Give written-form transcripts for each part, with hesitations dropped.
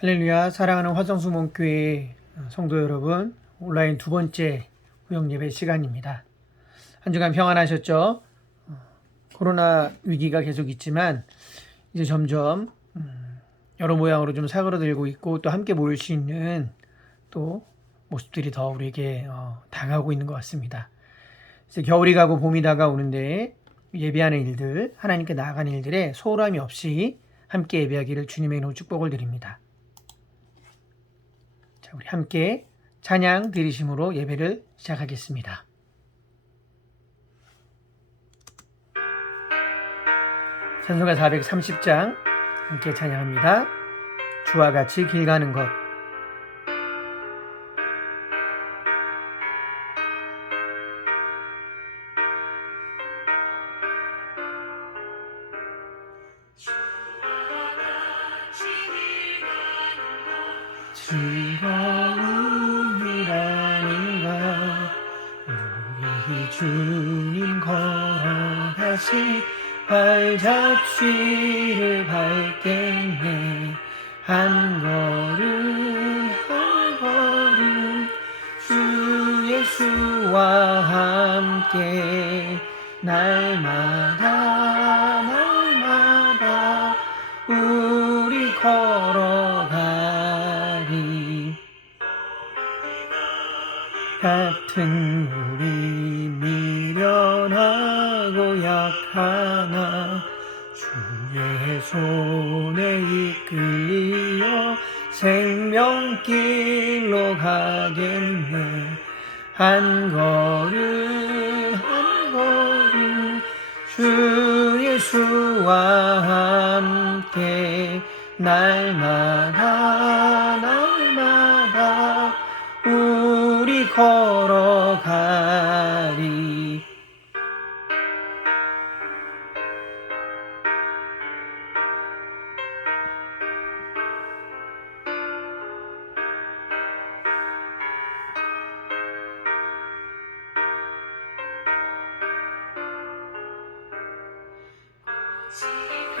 할렐루야. 사랑하는 화성수목교회 성도 여러분, 온라인 두 번째 구역 예배 시간입니다. 한 주간 평안하셨죠? 코로나 위기가 계속 있지만 이제 점점 여러 모양으로 좀 사그러들고 있고, 또 함께 모일 수 있는 또 모습들이 더 우리에게 다가오고 있는 것 같습니다. 이제 겨울이 가고 봄이 다가오는데 예배하는 일들, 하나님께 나아가는 일들에 소홀함이 없이 함께 예배하기를 주님의 이름으로 축복을 드립니다. 자, 우리 함께 찬양 드리심으로 예배를 시작하겠습니다. 찬송가 430장 함께 찬양합니다. 주와 같이 길 가는 것. 즐거움이라는가 우리 주님 걸어가신 발자취를 밟겠네. 한 걸음 한 걸음 주 예수와 함께 날마다 날마다 우리 걸어가리. 같은 우리 미련하고 약하나 주의 손에 이끌려 생명길로 가겠네. 한 걸음 한 걸음 주 예수와 함께 날마다 날마다 우리 걸어가리.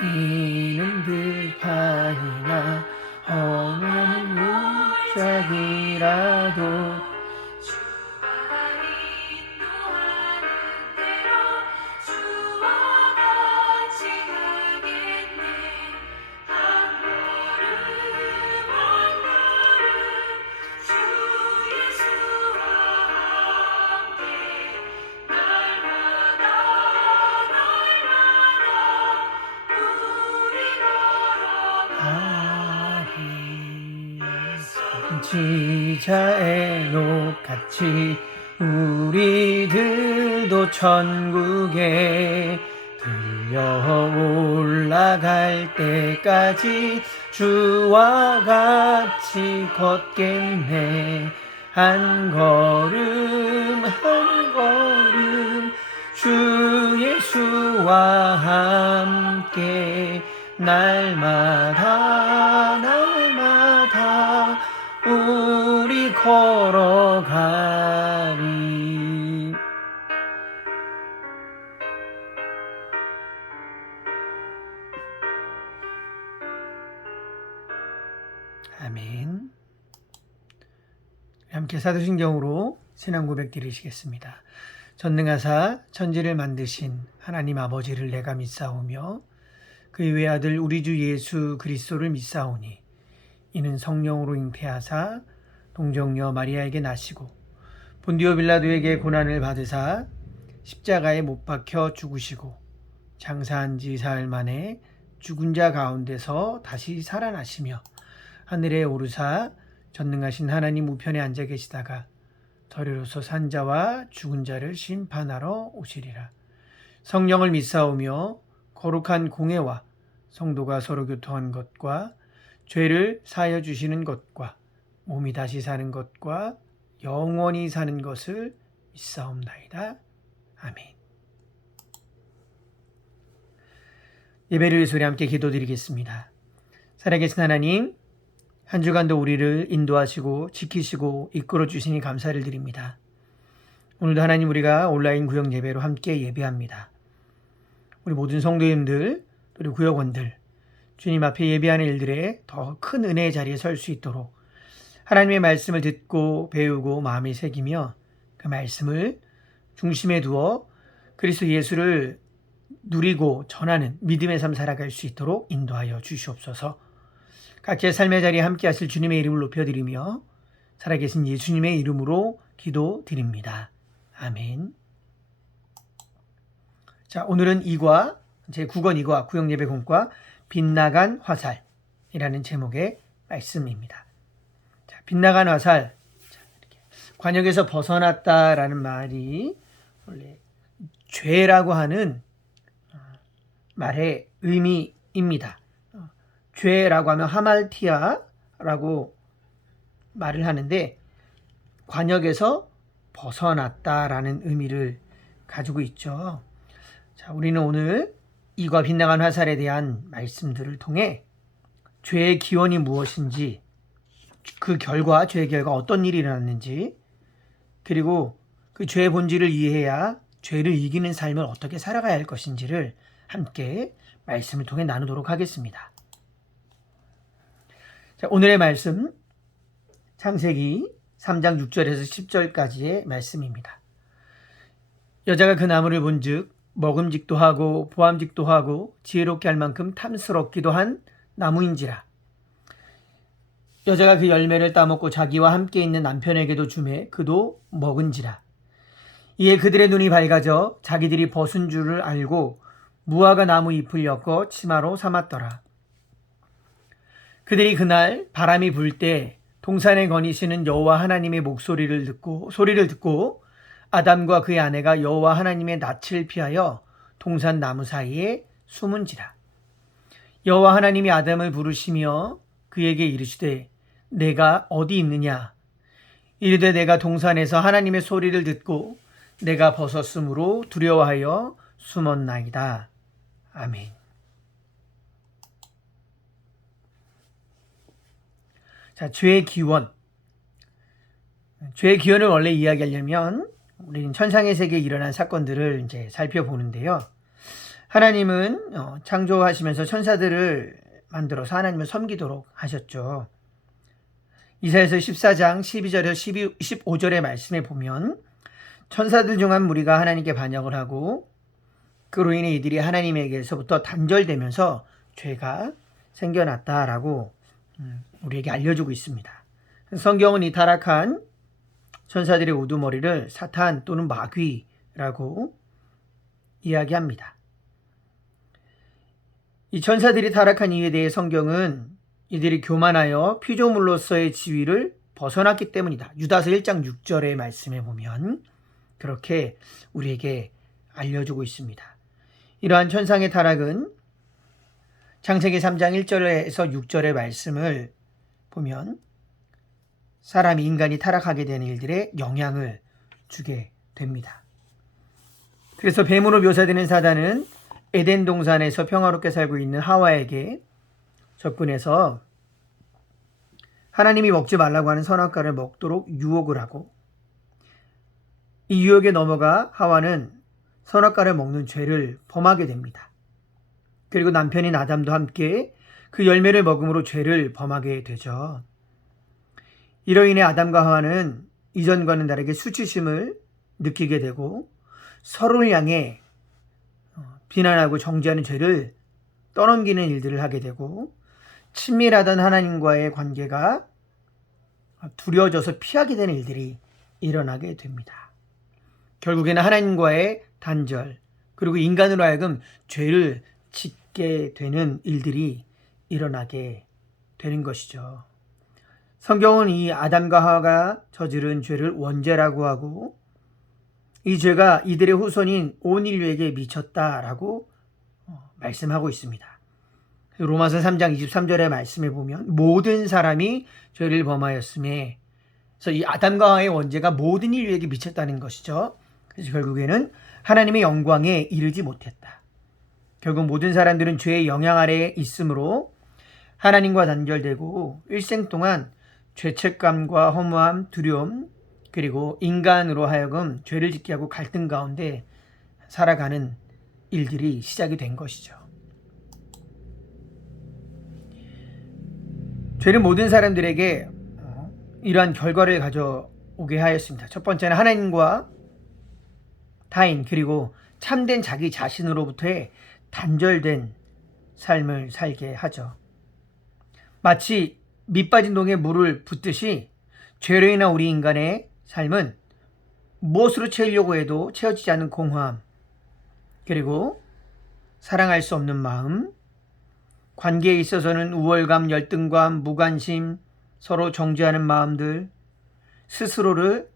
비는 들판이나 험한 무작이라도 지자의 녹같이 우리들도 천국에 들려 올라갈 때까지 주와 같이 걷겠네. 한 걸음 한 걸음 주 예수와 함께 날마다 날마다 우리 걸어가리. 아멘. 함께 사도신경으로 신앙 고백 드리시겠습니다. 전능하사 천지를 만드신 하나님 아버지를 내가 믿사오며 그의 외아들 우리 주 예수 그리스도를 믿사오니 이는 성령으로 잉태하사 동정녀 마리아에게 나시고 본디오 빌라도에게 고난을 받으사 십자가에 못 박혀 죽으시고 장사한 지 사흘 만에 죽은 자 가운데서 다시 살아나시며 하늘에 오르사 전능하신 하나님 우편에 앉아 계시다가 덜이로서 산 자와 죽은 자를 심판하러 오시리라. 성령을 믿사오며 거룩한 공회와 성도가 서로 교통한 것과 죄를 사하여 주시는 것과 몸이 다시 사는 것과 영원히 사는 것을 믿사옵나이다. 아멘. 예배를 위해서 우리 함께 기도드리겠습니다. 살아계신 하나님, 한 주간도 우리를 인도하시고 지키시고 이끌어 주시니 감사를 드립니다. 오늘도 하나님 우리가 온라인 구역 예배로 함께 예배합니다. 우리 모든 성도님들, 우리 구역원들 주님 앞에 예배하는 일들에 더 큰 은혜의 자리에 설 수 있도록 하나님의 말씀을 듣고 배우고 마음에 새기며 그 말씀을 중심에 두어 그리스도 예수를 누리고 전하는 믿음의 삶 살아갈 수 있도록 인도하여 주시옵소서. 각자의 삶의 자리에 함께 하실 주님의 이름을 높여드리며 살아계신 예수님의 이름으로 기도드립니다. 아멘. 자, 오늘은 제9권 2과 구역예배 공과 빗나간 화살이라는 제목의 말씀입니다. 자, 빗나간 화살, 관역에서 벗어났다라는 말이 원래 죄라고 하는 말의 의미입니다. 죄라고 하면 하말티아라고 말을 하는데 관역에서 벗어났다라는 의미를 가지고 있죠. 자, 우리는 오늘 이과 빗나간 화살에 대한 말씀들을 통해 죄의 기원이 무엇인지, 죄의 결과 어떤 일이 일어났는지, 그리고 그 죄의 본질을 이해해야 죄를 이기는 삶을 어떻게 살아가야 할 것인지를 함께 말씀을 통해 나누도록 하겠습니다. 자, 오늘의 말씀 창세기 3장 6절에서 10절까지의 말씀입니다. 여자가 그 나무를 본즉 먹음직도 하고 보암직도 하고 지혜롭게 할 만큼 탐스럽기도 한 나무인지라. 여자가 그 열매를 따먹고 자기와 함께 있는 남편에게도 주매 그도 먹은지라. 이에 그들의 눈이 밝아져 자기들이 벗은 줄을 알고 무화과 나무 잎을 엮어 치마로 삼았더라. 그들이 그날 바람이 불 때 동산에 거니시는 여호와 하나님의 소리를 듣고 아담과 그의 아내가 여호와 하나님의 낯을 피하여 동산 나무 사이에 숨은지라. 여호와 하나님이 아담을 부르시며 그에게 이르시되 내가 어디 있느냐. 이르되 내가 동산에서 하나님의 소리를 듣고 내가 벗었으므로 두려워하여 숨었나이다. 아멘. 자, 죄의 기원. 죄의 기원을 원래 이야기하려면 우리는 천상의 세계에 일어난 사건들을 이제 살펴보는데요. 하나님은 창조하시면서 천사들을 만들어서 하나님을 섬기도록 하셨죠. 이사야서 14장 12절에서 15절의 말씀에 보면 천사들 중 한 무리가 하나님께 반역을 하고 그로 인해 이들이 하나님에게서부터 단절되면서 죄가 생겨났다라고 우리에게 알려주고 있습니다. 성경은 이 타락한 천사들의 우두머리를 사탄 또는 마귀라고 이야기합니다. 이 천사들이 타락한 이유에 대해 성경은 이들이 교만하여 피조물로서의 지위를 벗어났기 때문이다. 유다서 1장 6절의 말씀에 보면 그렇게 우리에게 알려주고 있습니다. 이러한 천상의 타락은 창세기 3장 1절에서 6절의 말씀을 보면 인간이 타락하게 되는 일들에 영향을 주게 됩니다. 그래서 뱀으로 묘사되는 사단은 에덴 동산에서 평화롭게 살고 있는 하와에게 접근해서 하나님이 먹지 말라고 하는 선악과를 먹도록 유혹을 하고 이 유혹에 넘어가 하와는 선악과를 먹는 죄를 범하게 됩니다. 그리고 남편인 아담도 함께 그 열매를 먹음으로 죄를 범하게 되죠. 이로 인해 아담과 하와는 이전과는 다르게 수치심을 느끼게 되고 서로를 향해 비난하고 정죄하는 죄를 떠넘기는 일들을 하게 되고 친밀하던 하나님과의 관계가 두려워져서 피하게 되는 일들이 일어나게 됩니다. 결국에는 하나님과의 단절, 그리고 인간으로 하여금 죄를 짓게 되는 일들이 일어나게 되는 것이죠. 성경은 이 아담과 하와가 저지른 죄를 원죄라고 하고 이 죄가 이들의 후손인 온 인류에게 미쳤다라고 말씀하고 있습니다. 로마서 3장 23절의 말씀에 보면 모든 사람이 죄를 범하였음에, 그래서 이 아담과 하와의 원죄가 모든 인류에게 미쳤다는 것이죠. 그래서 결국에는 하나님의 영광에 이르지 못했다. 결국 모든 사람들은 죄의 영향 아래에 있으므로 하나님과 단절되고 일생 동안 죄책감과 허무함, 두려움, 그리고 인간으로 하여금 죄를 짓게 하고 갈등 가운데 살아가는 일들이 시작이 된 것이죠. 죄는 모든 사람들에게 이러한 결과를 가져오게 하였습니다. 첫 번째는 하나님과 타인 그리고 참된 자기 자신으로부터의 단절된 삶을 살게 하죠. 마치 밑 빠진 동에 물을 붓듯이 죄로 인한 우리 인간의 삶은 무엇으로 채우려고 해도 채워지지 않는 공허함, 그리고 사랑할 수 없는 마음, 관계에 있어서는 우월감, 열등감, 무관심, 서로 정죄하는 마음들, 스스로를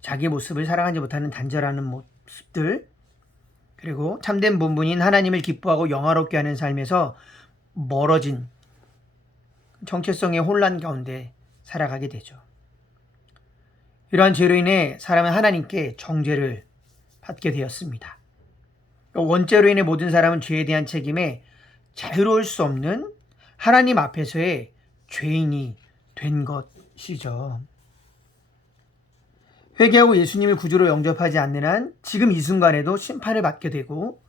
자기 모습을 사랑하지 못하는 단절하는 모습들, 그리고 참된 본분인 하나님을 기뻐하고 영화롭게 하는 삶에서 멀어진 정체성의 혼란 가운데 살아가게 되죠. 이러한 죄로 인해 사람은 하나님께 정죄를 받게 되었습니다. 원죄로 인해 모든 사람은 죄에 대한 책임에 자유로울 수 없는 하나님 앞에서의 죄인이 된 것이죠. 회개하고 예수님을 구주로 영접하지 않는 한 지금 이 순간에도 심판을 받게 되고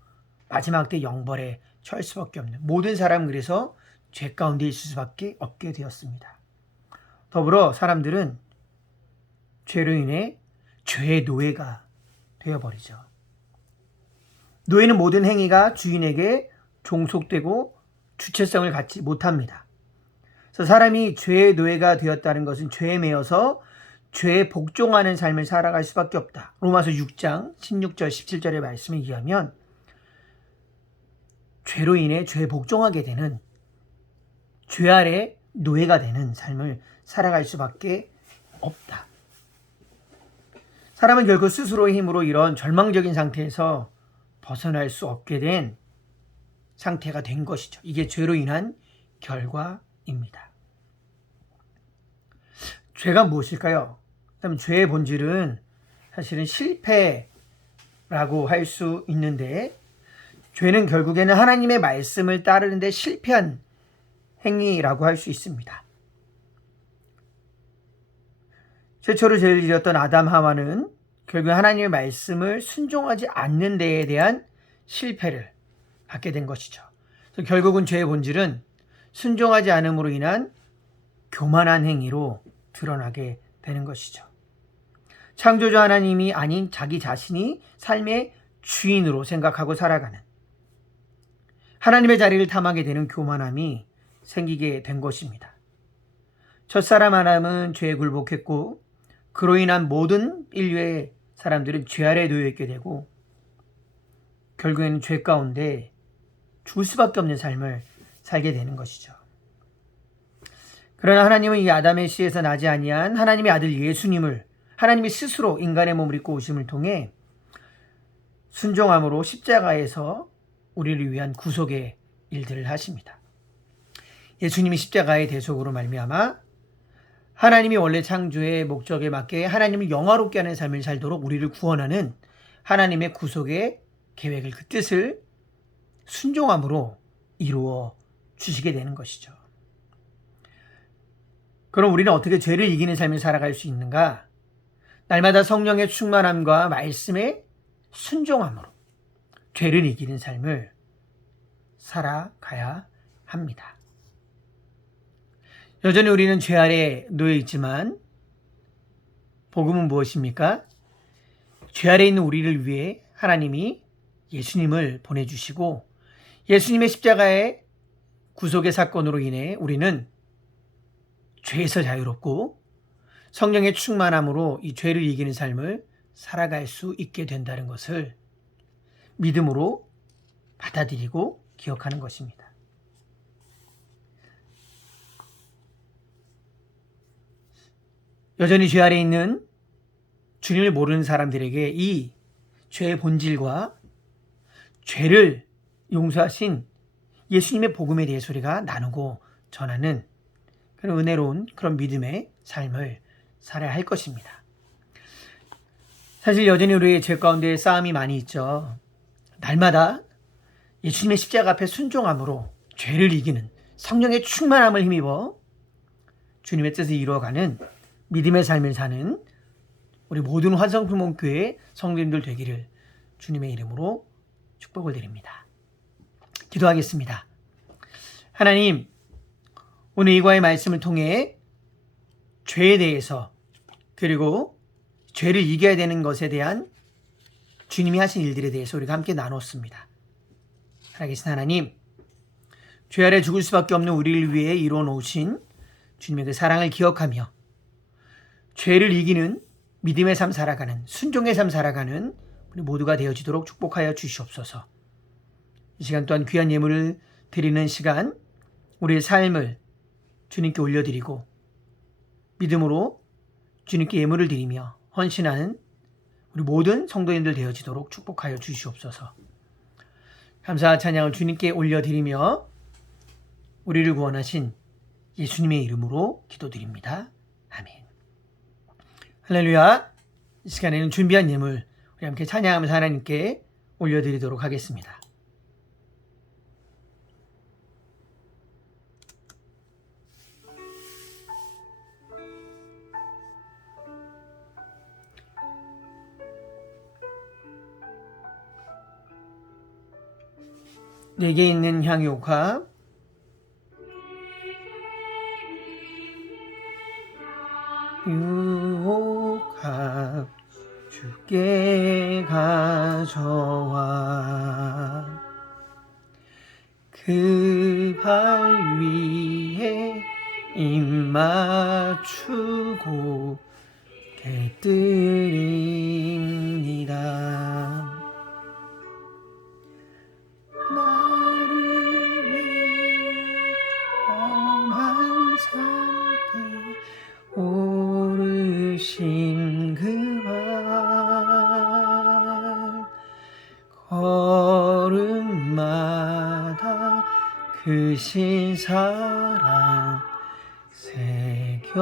마지막 때 영벌에 처할 수밖에 없는 모든 사람은 그래서 죄 가운데 있을 수밖에 없게 되었습니다. 더불어 사람들은 죄로 인해 죄의 노예가 되어버리죠. 노예는 모든 행위가 주인에게 종속되고 주체성을 갖지 못합니다. 그래서 사람이 죄의 노예가 되었다는 것은 죄에 매여서 죄에 복종하는 삶을 살아갈 수밖에 없다. 로마서 6장 16절 17절의 말씀에 의하면 죄로 인해 죄에 복종하게 되는 죄 아래 노예가 되는 삶을 살아갈 수밖에 없다. 사람은 결국 스스로의 힘으로 이런 절망적인 상태에서 벗어날 수 없게 된 상태가 된 것이죠. 이게 죄로 인한 결과입니다. 죄가 무엇일까요? 그다음에 죄의 본질은 사실은 실패라고 할 수 있는데, 죄는 결국에는 하나님의 말씀을 따르는데 실패한 행위라고 할 수 있습니다. 최초로 죄를 지었던 아담 하와는 결국 하나님의 말씀을 순종하지 않는 데에 대한 실패를 받게 된 것이죠. 그래서 결국은 죄의 본질은 순종하지 않음으로 인한 교만한 행위로 드러나게 되는 것이죠. 창조주 하나님이 아닌 자기 자신이 삶의 주인으로 생각하고 살아가는, 하나님의 자리를 탐하게 되는 교만함이 생기게 된 것입니다. 첫사람 아담은 죄에 굴복했고 그로 인한 모든 인류의 사람들은 죄 아래 놓여 있게 되고 결국에는 죄 가운데 죽을 수밖에 없는 삶을 살게 되는 것이죠. 그러나 하나님은 이 아담의 씨에서 나지 아니한 하나님의 아들 예수님을 하나님이 스스로 인간의 몸을 입고 오심을 통해 순종함으로 십자가에서 우리를 위한 구속의 일들을 하십니다. 예수님이 십자가의 대속으로 말미암아 하나님이 원래 창조의 목적에 맞게 하나님을 영화롭게 하는 삶을 살도록 우리를 구원하는 하나님의 구속의 계획을, 그 뜻을 순종함으로 이루어 주시게 되는 것이죠. 그럼 우리는 어떻게 죄를 이기는 삶을 살아갈 수 있는가? 날마다 성령의 충만함과 말씀의 순종함으로 죄를 이기는 삶을 살아가야 합니다. 여전히 우리는 죄 아래 놓여 있지만 복음은 무엇입니까? 죄 아래 있는 우리를 위해 하나님이 예수님을 보내주시고 예수님의 십자가의 구속의 사건으로 인해 우리는 죄에서 자유롭고 성령의 충만함으로 이 죄를 이기는 삶을 살아갈 수 있게 된다는 것을 믿음으로 받아들이고 기억하는 것입니다. 여전히 죄 아래 있는 주님을 모르는 사람들에게 이 죄의 본질과 죄를 용서하신 예수님의 복음에 대해서 우리가 나누고 전하는 그런 은혜로운 그런 믿음의 삶을 살아야 할 것입니다. 사실 여전히 우리의 죄 가운데 싸움이 많이 있죠. 날마다 예수님의 십자가 앞에 순종함으로 죄를 이기는 성령의 충만함을 힘입어 주님의 뜻을 이루어가는 믿음의 삶을 사는 우리 모든 화성품목교회 성도님들 되기를 주님의 이름으로 축복을 드립니다. 기도하겠습니다. 하나님, 오늘 이과의 말씀을 통해 죄에 대해서 그리고 죄를 이겨야 되는 것에 대한 주님이 하신 일들에 대해서 우리가 함께 나눴습니다. 살아계신 하나님, 죄 아래 죽을 수밖에 없는 우리를 위해 이루어 놓으신 주님의 그 사랑을 기억하며 죄를 이기는 믿음의 삶 살아가는, 순종의 삶 살아가는 우리 모두가 되어지도록 축복하여 주시옵소서. 이 시간 또한 귀한 예물을 드리는 시간, 우리의 삶을 주님께 올려드리고 믿음으로 주님께 예물을 드리며 헌신하는 우리 모든 성도님들 되어지도록 축복하여 주시옵소서. 감사와 찬양을 주님께 올려드리며 우리를 구원하신 예수님의 이름으로 기도드립니다. 아멘. 할렐루야. 이 시간에는 준비한 예물 우리 함께 찬양하면서 하나님께 올려드리도록 하겠습니다. 내게 있는 향유가 유혹합 주께 가져와 그 발 위에 입 맞추고 객드립니다. 오르신 그 발 걸음마다 크신 사랑 새겨놓았네.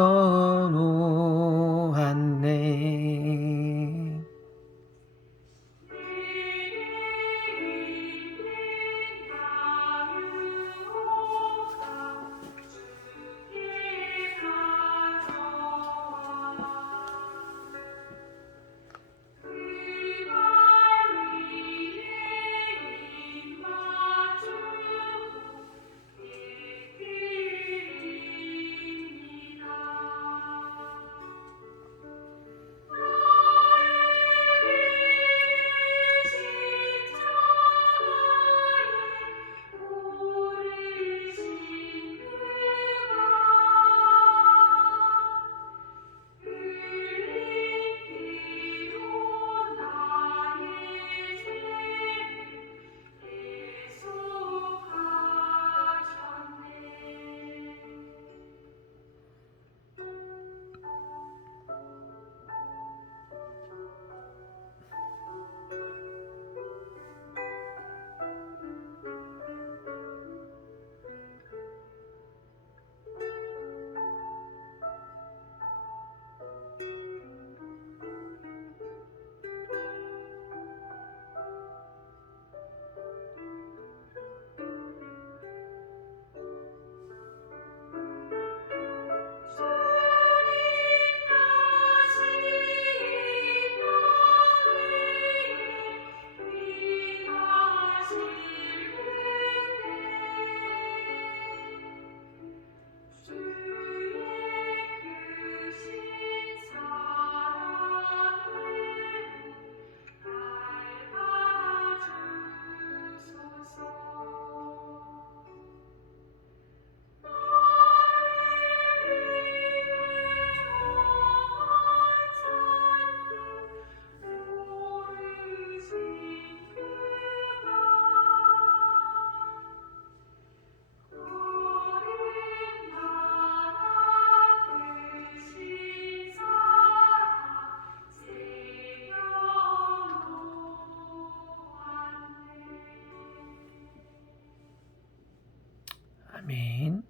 아멘.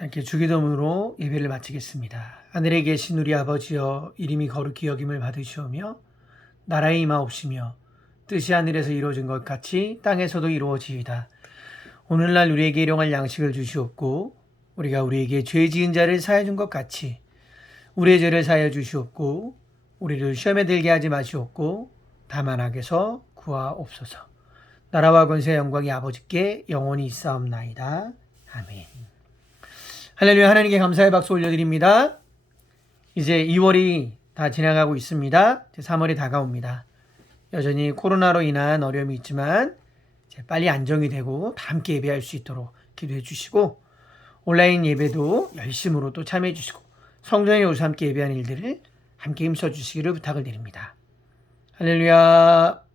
이렇게 주기도문으로 예배를 마치겠습니다. 하늘에 계신 우리 아버지여, 이름이 거룩히 여김을 받으시오며 나라에 임하옵시며 뜻이 하늘에서 이루어진 것 같이 땅에서도 이루어지이다. 오늘날 우리에게 일용할 양식을 주시옵고 우리가 우리에게 죄 지은 자를 사하여 준 것 같이 우리의 죄를 사하여 주시옵고 우리를 시험에 들게 하지 마시옵고 다만 악에서 구하옵소서. 나라와 권세 영광이 아버지께 영원히 있사옵나이다. 아멘. 할렐루야. 하나님께 감사의 박수 올려드립니다. 이제 2월이 다 지나가고 있습니다. 이제 3월이 다가옵니다. 여전히 코로나로 인한 어려움이 있지만 이제 빨리 안정이 되고 다 함께 예배할 수 있도록 기도해 주시고 온라인 예배도 열심으로 또 참여해 주시고 성전에 오셔서 함께 예배하는 일들을 함께 힘써 주시기를 부탁을 드립니다. 할렐루야.